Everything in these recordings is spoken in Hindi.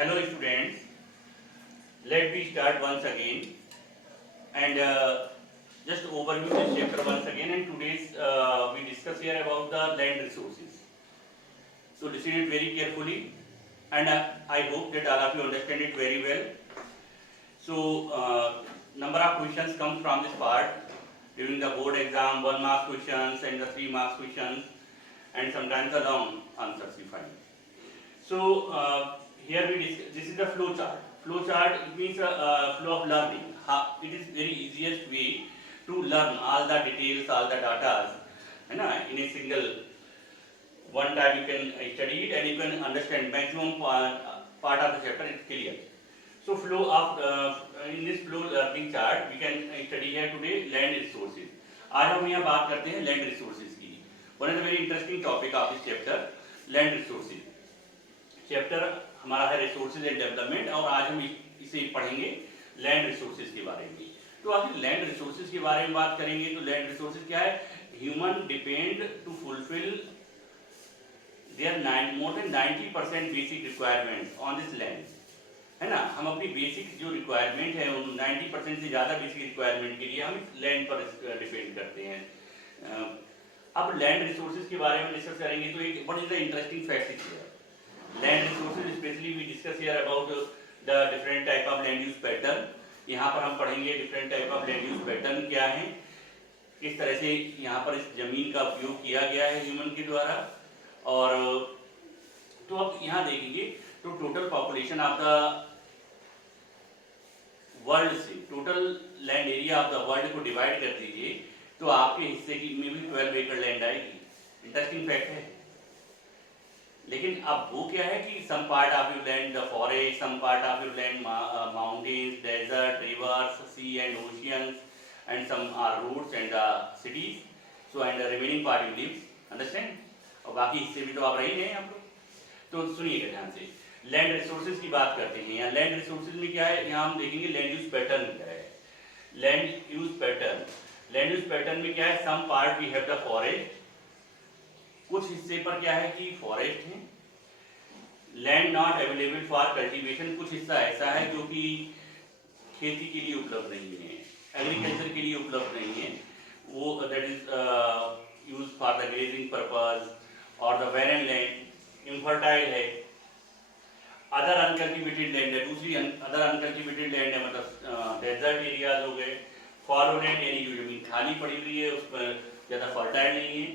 Hello students, let me start once again and just overview this chapter once again, and today's we discuss here about the land resources. So listen it very carefully, and I hope that all of you understand it very well. So number of questions come from this part during the board exam, 1 mark questions and the 3 mark questions, and sometimes the long answers we find. So here we discuss, this is the flow chart. Flow chart, it means a flow of learning. It is very easiest way to learn all the details, all the data, in a single one time you can study it and you can understand maximum part of the chapter. It's clear. So flow of in this flow learning chart we can study here today land resources. आज हम यहाँ बात करते हैं land resources की. One of the very interesting topic of this chapter, land resources. Chapter हमारा है रिसोर्सेज एंड डेवलपमेंट, और आज हम इसे पढ़ेंगे लैंड रिसोर्सेज के बारे में. तो आखिर लैंड रिसोर्सेज के बारे में बात करेंगे तो लैंड रिसोर्सेज क्या है? Human depend to fulfil their more than 90% basic requirements on this land, है ना. हम अपनी बेसिक जो रिक्वायरमेंट है उन 90% से ज़्यादा बेसिक रिक्वायरमेंट के लिए हम इस लैंड पर डिपेंड करते हैं. अब लैंड रिसोर्सेज के बारे में डिस्कस करेंगे तो एक what is the interesting fact है. Land resources, especially we discuss here about the different type of land use pattern. यहाँ पर हम पढ़ेंगे different type of land use pattern क्या है, किस तरह से यहाँ पर इस जमीन का उपयोग किया गया है ह्यूमन के द्वारा. और तो अब यहाँ देखेंगे तो total population of the world से total land area of the world को डिवाइड कर दीजिए तो आपके हिस्से की में भी 12 एकड़ लैंड आएगी. इंटरेस्टिंग फैक्ट है. लेकिन अब वो क्या है कि some part of your land the forest, some part of your land mountains, desert, rivers, sea and oceans, and some are roads and the cities. So and remaining part you lives, understand. और बाकी हिस्से भी तो आप रही हैं आप लोग. तो सुनिएगा ध्यान से, लैंड रिसोर्सेज की बात करते हैं. यहाँ लैंड रिसोर्सेज में क्या है, यहाँ हम देखेंगे लैंड यूज पैटर्न क्या है. Land use pattern, land use pattern में क्या है, some part we have the forest, कुछ हिस्से पर क्या है कि फॉरेस्ट है. Land not available for cultivation, कुछ हिस्सा ऐसा है जो कि खेती के लिए उपलब्ध नहीं है, एग्रीकल्चर के लिए उपलब्ध नहीं है. वो that is use for the grazing purpose, और द बैरन लैंड इनफर्टाइल है. अदर अनकल्टिवेटेड लैंड है, दूसरी अदर अनकल्टिवेटेड लैंड है, मतलब डेजर्ट एरियाज हो गए. फॉलो लैंड यानी जो जमीन खाली पड़ी हुई है उस पर ज़्यादा फर्टाइल नहीं है.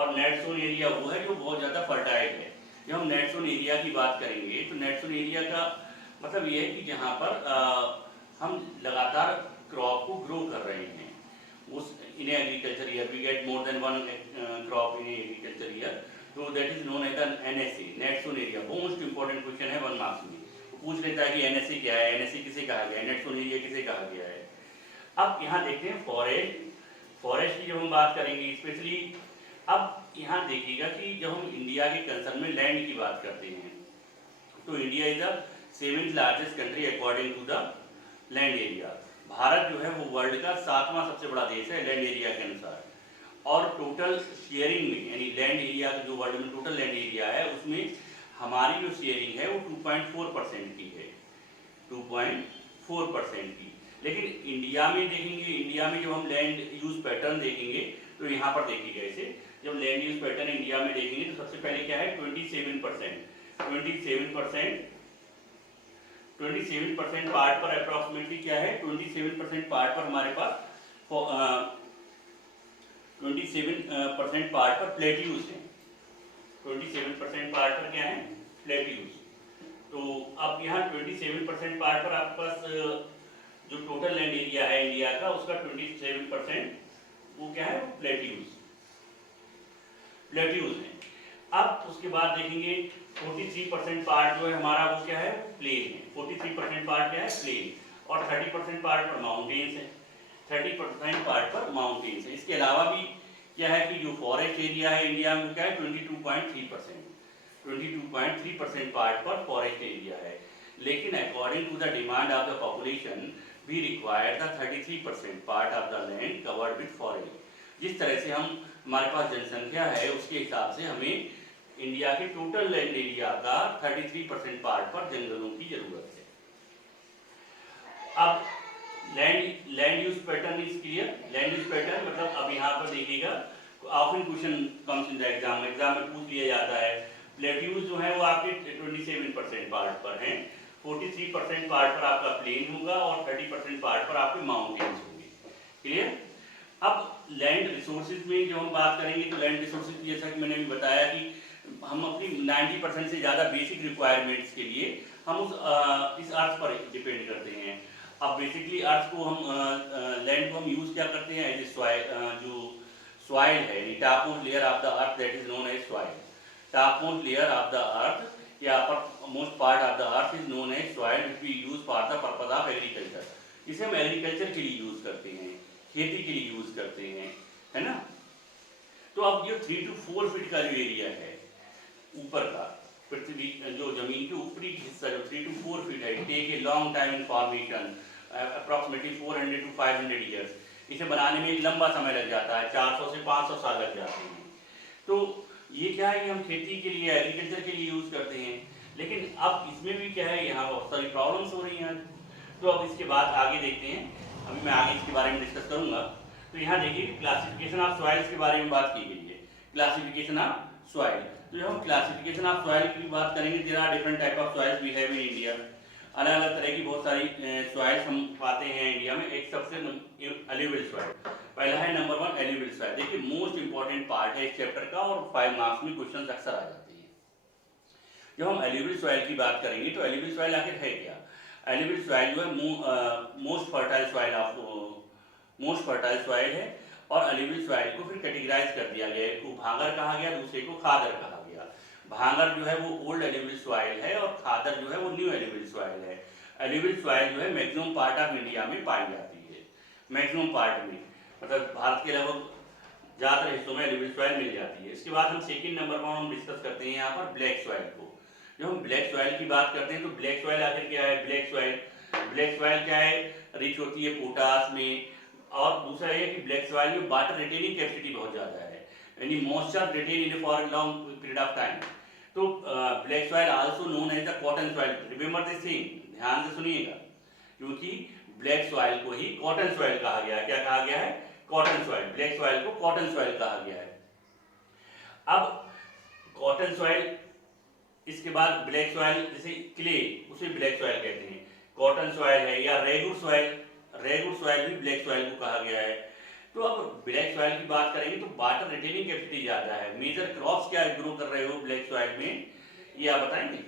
और नेट जोन एरिया वो है जो बहुत ज़्यादा फर्टाइल है. जब हम नेट जोन एरिया की बात करेंगे तो नेट जोन एरिया का मतलब ये है कि जहाँ पर हम लगातार क्रॉप को ग्रो कर रहे हैं. उस in agriculture year we get more than one crop in agriculture year, तो that is known as the NSA, net sown area. Most important question है 1 मार्क्स में. पूछ लेता है कि NSA क्या है, NSA किसे कहा गया है, नेट जोन एरिया किसे कहा गया है. अब यहाँ देखते हैं फॉरेस्ट की जब हम बात करेंगे स्पेशली. अब यहाँ देखिएगा कि जब हम इंडिया के कंसर्न में लैंड की बात करते हैं तो India is the 7th largest country according to the land area. Bharat जो है वो वर्ल्ड का 7वां सबसे बड़ा देश है लैंड एरिया के अनुसार. और टोटल शेयरिंग में यानी लैंड एरिया जो वर्ल्ड में टोटल लैंड एरिया है उसमें हमारी जो शेयरिंग है वो 2.4% की है, 2.4% की. लेकिन इंडिया में देखेंगे, इंडिया में जब हम लैंड यूज पैटर्न देखेंगे तो यहाँ पर देखिएगा ऐसे, जब लैंड यूज पैटर्न इंडिया में देखेंगे तो सबसे पहले क्या है 27% पार्ट पर अप्रोक्सीमेटली क्या है 27% पार्ट पर हमारे पास 27% पार्ट पर प्लेट्यूज है. 27% पार्ट पर क्या है प्लेट्यूज. तो अब यहाँ 27% पार्ट पर आपके पास जो टोटल लैंड एरिया है इंडिया का उसका 27% वो क्या है प्लेट्यूज है. अब उसके बाद देखेंगे 43% पार्ट जो है हमारा वो क्या है प्लेन है. 43% पार्ट क्या है प्लेन, और 30% पार्ट पर माउंटेन्स है. 30% पार्ट पर माउंटेन्स है. इसके अलावा भी क्या है कि जो फॉरेस्ट एरिया है इंडिया में क्या है 22.3% पार्ट पर फॉरेस्ट एरिया है. लेकिन according to the demand of the population we require the 33% part of the land covered with forest. जिस तरह से हम हमारे पास जनसंख्या है उसके हिसाब से हमें इंडिया के टोटल लैंड एरिया का 33% पार्ट पर जंगलों की जरूरत है। अब land land use pattern is clear. Land use pattern मतलब अब यहाँ पर देखिएगा, often question comes in the exam में पूछ लिया जाता है। प्लेट्यूज जो है वो आपके 27% पार्ट पर हैं, 43% पार्ट पर आपका प्लेन होगा और 30% पार्ट पर आपके माउंटेन्स होंगे। क्लियर। अब लैंड रिसोर्सेज में जो हम बात करेंगे तो लैंड रिसोर्सेज जैसा कि मैंने भी बताया कि हम अपनी 90% से ज़्यादा बेसिक रिक्वायरमेंट्स के लिए हम इस अर्थ पर डिपेंड करते हैं। अब बेसिकली अर्थ को हम लैंड को हम यूज़ क्या करते हैं, एज ए सॉइल, जो सॉइल है, topmost layer of the earth that is known as soil. Topmost layer of the earth या upper most part of the earth is known as soil which we use for the purpose of agriculture. इसे हम एग्रीकल्चर के लिए यूज करते हैं, खेती के लिए यूज करते हैं, है ना। तो अब ये 3 to 4 फीट का जो एरिया है ऊपर का, पृथ्वी जो जमीन के ऊपरी हिस्सा जो 3 to 4 फीट है, take a long time in formation, approximately 400 to 500 years. इसे बनाने में एक लंबा समय लग जाता है, 400 से 500 साल लग जाते हैं। तो ये क्या है कि हम खेती के लिए, एग्रीकल्चर के लिए यूज करते हैं। लेकिन अब इसमें भी क्या है, यहाँ बहुत सारी प्रॉब्लम्स हो रही हैं। तो अब इसके बाद आगे देखते हैं, अभी मैं आगे इसके बारे में डिस्कस करूंगा। तो यहाँ देखिए क्लासिफिकेशन ऑफ सॉइल्स के बारे में बात की गई है। क्लासिफिकेशन ऑफ सॉइल, तो जब हम क्लासिफिकेशन ऑफ सॉइल की बात करेंगे, there are different type of soils we have in India. अलग अलग तरह की बहुत सारी सॉइल्स हम पाते हैं इंडिया में। एक सबसे एल्यूवियल सॉइल, पहला है नंबर 1 एल्यूवियल सॉइल। देखिए मोस्ट इंपॉर्टेंट पार्ट है इस चैप्टर का और 5 मार्क्स में क्वेश्चन अक्सर आ जाते हैं। जब हम एल्यूवियल सॉइल की बात करेंगे तो एल्यूवियल सॉइल आखिर है क्या। एल्यूवियल सॉइल जो है मोस्ट फर्टाइल सॉइल है और एल्यूवियल सॉइल को फिर कैटेगराइज कर दिया गया। एक को भांगर कहा गया, दूसरे को खादर कहा गया। भांगर जो है वो ओल्ड एल्यूवियल सॉइल है और खादर जो है वो न्यू एल्यूवियल सॉइल है। एल्यूवियल सॉइल जो है मैक्सिमम पार्ट ऑफ इंडिया में पाई जाती है, मैक्सिमम पार्ट में, मतलब भारत के लगभग ज़्यादातर हिस्सों में एल्यूवियल सॉइल मिल जाती है। इसके बाद हम सेकंड नंबर पर हम डिस्कस करते हैं यहाँ पर ब्लैक सॉइल को। जब हम ब्लैक सॉइल की बात करते हैं तो ब्लैक सॉइल आखिर क्या है। ब्लैक सॉइल क्या है, रिच होती है पोटास में, और दूसरा ये कि ब्लैक सॉइल में वाटर रिटेनिंग कैपेसिटी बहुत ज़्यादा है, यानी moisture retaining for long period of time. तो black soil also known as the cotton soil. Remember this thing, ध्यान से सुनिएगा, क्योंकि ब्लैक सॉइल को ही कॉटन सॉइल कहा गया है। क्या कहा गया है, कॉटन सॉइल। ब्लैक सॉइल को कॉटन सॉइल कहा गया है। अब कॉटन सॉइल, इसके बाद ब्लैक सॉइल, जैसे क्ले उसे ब्लैक सॉइल कहते हैं। कॉटन सॉइल है या रेगुर सॉइल भी ब्लैक सॉइल को कहा गया है। तो अब ब्लैक सॉइल की बात करेंगे तो वाटर रिटेनिंग कैपेसिटी ज्यादा है। मेजर क्रॉप्स क्या ग्रो कर रहे हो ब्लैक सॉइल में, ये आप बताएंगे।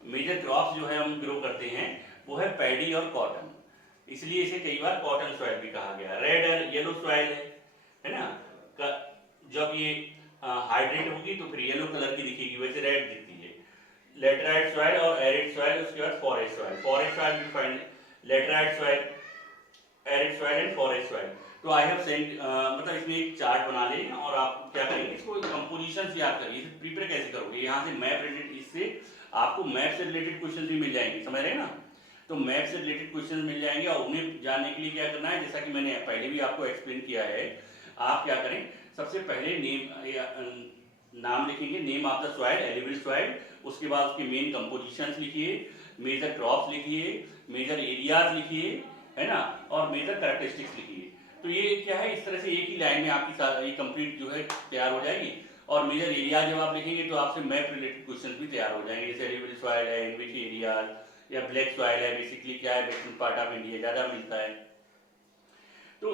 मेजर क्रॉप्स जो है हम ग्रो करते हैं वो है पैडी और कॉटन, इसलिए इसे कई बार कॉटन सॉइल भी कहा गया। रेड और येलो सॉइल है ना, जब ये हाइड्रेट होगी तो फिर येलो कलर की दिखेगी, वैसे रेड दिखती है। लेटराइट सॉइल और एरिड सॉइल, उसके बाद फॉरेस्ट सॉइल भी find laterite soil, arid soil and forest soil. तो आई हैव सेंड, मतलब इसमें एक चार्ट बना लें और आप क्या करेंगे, इसको कंपोजिशन से याद करिए। इसे प्रिपेयर कैसे करोगे, यहाँ से मैप रिलेटेड, इससे आपको मैप से रिलेटेड क्वेश्चन भी मिल जाएंगे, समझ रहे हैं ना। तो मैप से रिलेटेड क्वेश्चन मिल जाएंगे और उन्हें जानने के लिए क्या करना है, जैसा कि मैंने पहले भी आपको एक्सप्लेन किया है। आप क्या करें, सबसे पहले नाम लिखेंगे, name of the soil, alluvial soil. उसके बाद उसके मेन कंपोजिशंस लिखिए, मेजर क्रॉप्स लिखिए, मेजर एरियाज लिखिए, है ना, और मेजर कैरेक्टरिस्टिक्स लिखिए। तो ये क्या है, इस तरह से एक ही लाइन में आपकी कंप्लीट जो है तैयार हो जाएगी। और मेजर एरिया जब आप लिखेंगे तो आपसे मैप रिलेटेड क्वेश्चन भी तैयार हो जाएंगे, जैसे एल्यूवियल सॉइल है, इन विच एरियाज, या ब्लैक सॉइल है, बेसिकली क्या है, वेस्टर्न पार्ट ऑफ इंडिया ज़्यादा मिलता है। तो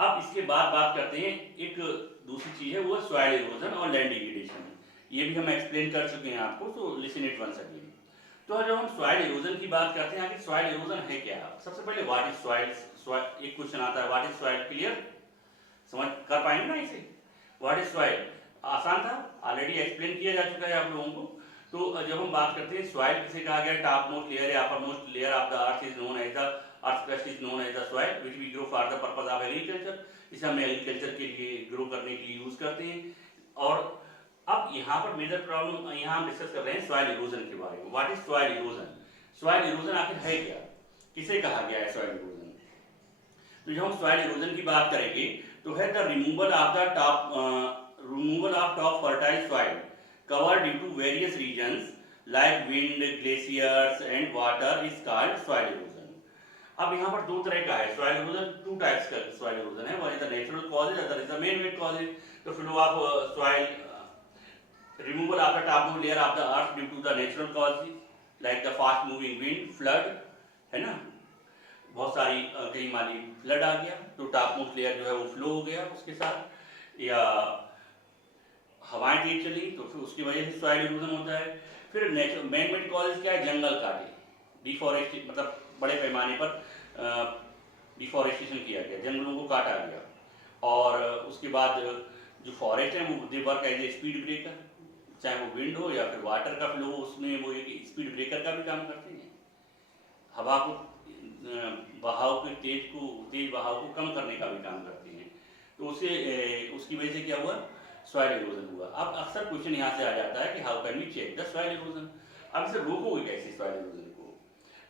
अब इसके बाद बात करते हैं, एक दूसरी चीज़ है वो सॉइल इरोजन और लैंड डिग्रेडेशन। ये भी हम एक्सप्लेन कर चुके हैं आपको, तो लिसन इट वंस अगेन। तो जब हम सॉइल इरोजन की बात करते हैं, आखिर सॉइल इरोजन है क्या। सबसे पहले व्हाट इज सॉइल, एक क्वेश्चन आता है, व्हाट इज सॉइल, क्लियर, समझ कर पाएंगे ना इसे। व्हाट इज सॉइल आसान था, ऑलरेडी एक्सप्लेन किया जा चुका है आप लोगों को। तो जब हम बात करते हैं सॉइल किसे कहा गया, टॉप मोस्ट लेयर या upper most layer of the earth is known as the earth crust is known as the soil which we grow for the purpose of agriculture. इसे हम एग्रीकल्चर के लिए ग्रो करने के लिए यूज करते हैं। और अब यहाँ पर मेजर प्रॉब्लम, यहाँ हम डिस्कस कर रहे हैं सॉइल इरोजन के बारे में। What is soil erosion, soil erosion आखिर है क्या, किसे कहा गया है सॉइल इरोजन। तो जब हम सॉइल इरोजन की बात करेंगे तो है the removal of top fertile soil cover due to various reasons like wind, glaciers and water is called soil erosion. अब यहाँ पर दो तरह का है soil erosion, two types का soil erosion है, one is the natural causes, other is the man-made causes. The flow of soil removal of the topmost layer of the earth due to the natural causes like the fast moving wind, flood, है ना, बहुत सारी कहीं माली फ्लड आ गया तो टॉपमोस्ट लेयर जो है वो फ्लो हो गया उसके साथ, या हवाएं तेज चली तो फिर उसकी वजह से सॉइल इरोजन होता है। फिर नेचुरल मैन मेड कॉजेज क्या है, जंगल काटे, डिफॉरेस्टेशन, मतलब बड़े पैमाने पर डिफॉरेस्टेशन किया गया, जंगलों को काटा गया, और उसके बाद जो फॉरेस्ट है वो they work as a speed breaker, चाहे वो विंड हो या फिर वाटर का फ्लो हो, उसमें वो एक स्पीड ब्रेकर का भी काम करते हैं, हवा को बहाव के तेज बहाव को कम करने का भी काम करते हैं। तो उससे उसकी वजह से क्या हुआ, सॉइल इरोजन हुआ। अब अक्सर क्वेश्चन यहाँ से आ जाता है कि how can we check the soil erosion, अब इसे रोकोगे कैसे सॉइल इरोजन को।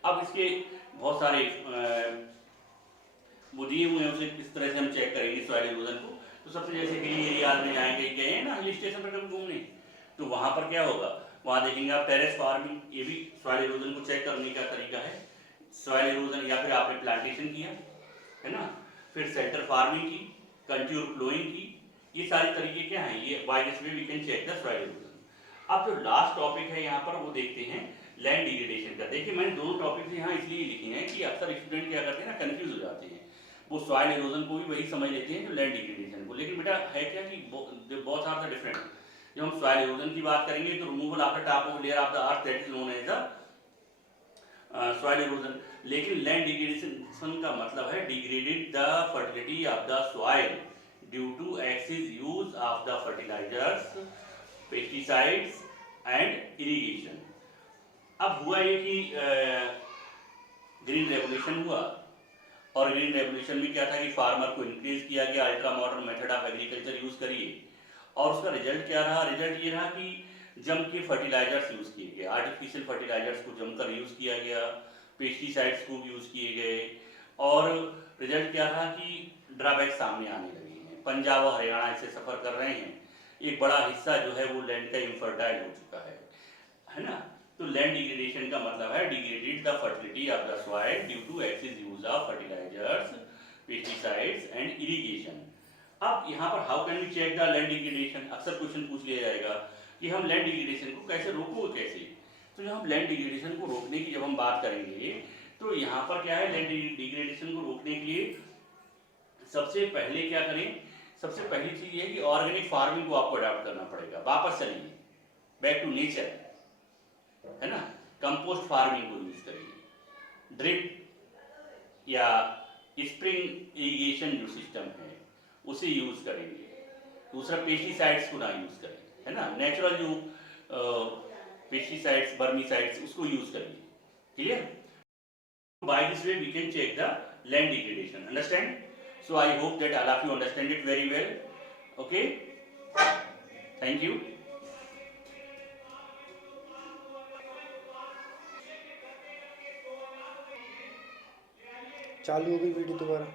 अब इसके बहुत सारे वो दिए हुए हैं, उसे किस तरह से हम चेक करेंगे सॉइल इरोजन को। तो सबसे जैसे हिली एरियाज में जाएंगे, गए हैं ना हिल स्टेशन पर कभी घूमने, तो वहाँ पर क्या होगा, वहाँ देखेंगे आप टेरेस फार्मिंग, ये भी सॉइल इरोजन को चेक करने का तरीका है। सॉइल इरोजन, या फिर आपने प्लांटेशन किया है ना, फिर सेंटर फार्मिंग की, कंट्यूर फ्लोइंग की, ये सारे तरीके क्या हैं, ये by this way we can check the soil erosion. अब जो लास्ट टॉपिक है यहाँ पर वो देखते हैं लैंड डिग्रेडेशन का। देखिए मैंने दोनों टॉपिक यहाँ इसलिए लिखे हैं कि अक्सर स्टूडेंट क्या करते हैं ना, कंफ्यूज हो जाते हैं, वो सॉइल इरोजन को भी वही समझ लेते हैं जो लैंड डिग्रेडेशन को, लेकिन बेटा है क्या कि बोथ आर द डिफरेंट। जब हम सॉइल इरोजन की बात करेंगे तो removal of the top of layer of the earth, that is known as the soil erosion. लेकिन लैंड डिग्रेडेशन का मतलब है degraded the fertility of the soil due to excess use of the fertilisers, pesticides and irrigation. अब हुआ ये कि ग्रीन रेवोल्यूशन हुआ, और ग्रीन रेवोल्यूशन में क्या था कि फार्मर को इंक्रेज किया गया, ultra modern method of agriculture use करिए, और उसका रिजल्ट क्या रहा, रिजल्ट ये रहा कि जम के फर्टिलाइजर्स यूज किए गए, आर्टिफिशियल फर्टिलाइजर्स को जमकर यूज किया गया, पेस्टिसाइड्स को यूज किए गए, और रिजल्ट क्या रहा कि ड्रॉबैक सामने आने लगे हैं। पंजाब और हरियाणा इससे सफर कर रहे हैं, एक बड़ा हिस्सा जो है वो लैंड का इनफर्टाइल हो चुका है ना। तो लैंड डिग्रेडेशन का मतलब है degraded the fertility of the soil due to excess use of fertilisers, pesticides and irrigation. अब यहाँ पर how can we check the land degradation, अक्सर क्वेश्चन पूछ लिया जाएगा कि हम लैंड डिग्रेडेशन को कैसे रोकोगे कैसे। तो जब हम लैंड डिग्रेडेशन को रोकने की जब हम बात करेंगे तो यहाँ पर क्या है, लैंड डिग्रेडेशन को रोकने के लिए सबसे पहले क्या करें, सबसे पहली चीज है कि ऑर्गेनिक फार्मिंग को आपको अडॉप्ट करना पड़ेगा, वापस चलिए बैक टू नेचर, है ना। कंपोस्ट फार्मिंग को यूज करिए, ड्रिप या स्प्रिंग इरिगेशन जो सिस्टम है उसे यूज करेंगे। दूसरा पेस्टिसाइड्स को ना यूज करें, है ना, नेचुरल जो पेस्टिसाइड्स, बर्मीसाइड्स उसको यूज करिए, clear. By this way we can check the land degradation, understand. So I hope that all of you understand it very well. Okay, thank you. चालू हो गई वीडियो दोबारा।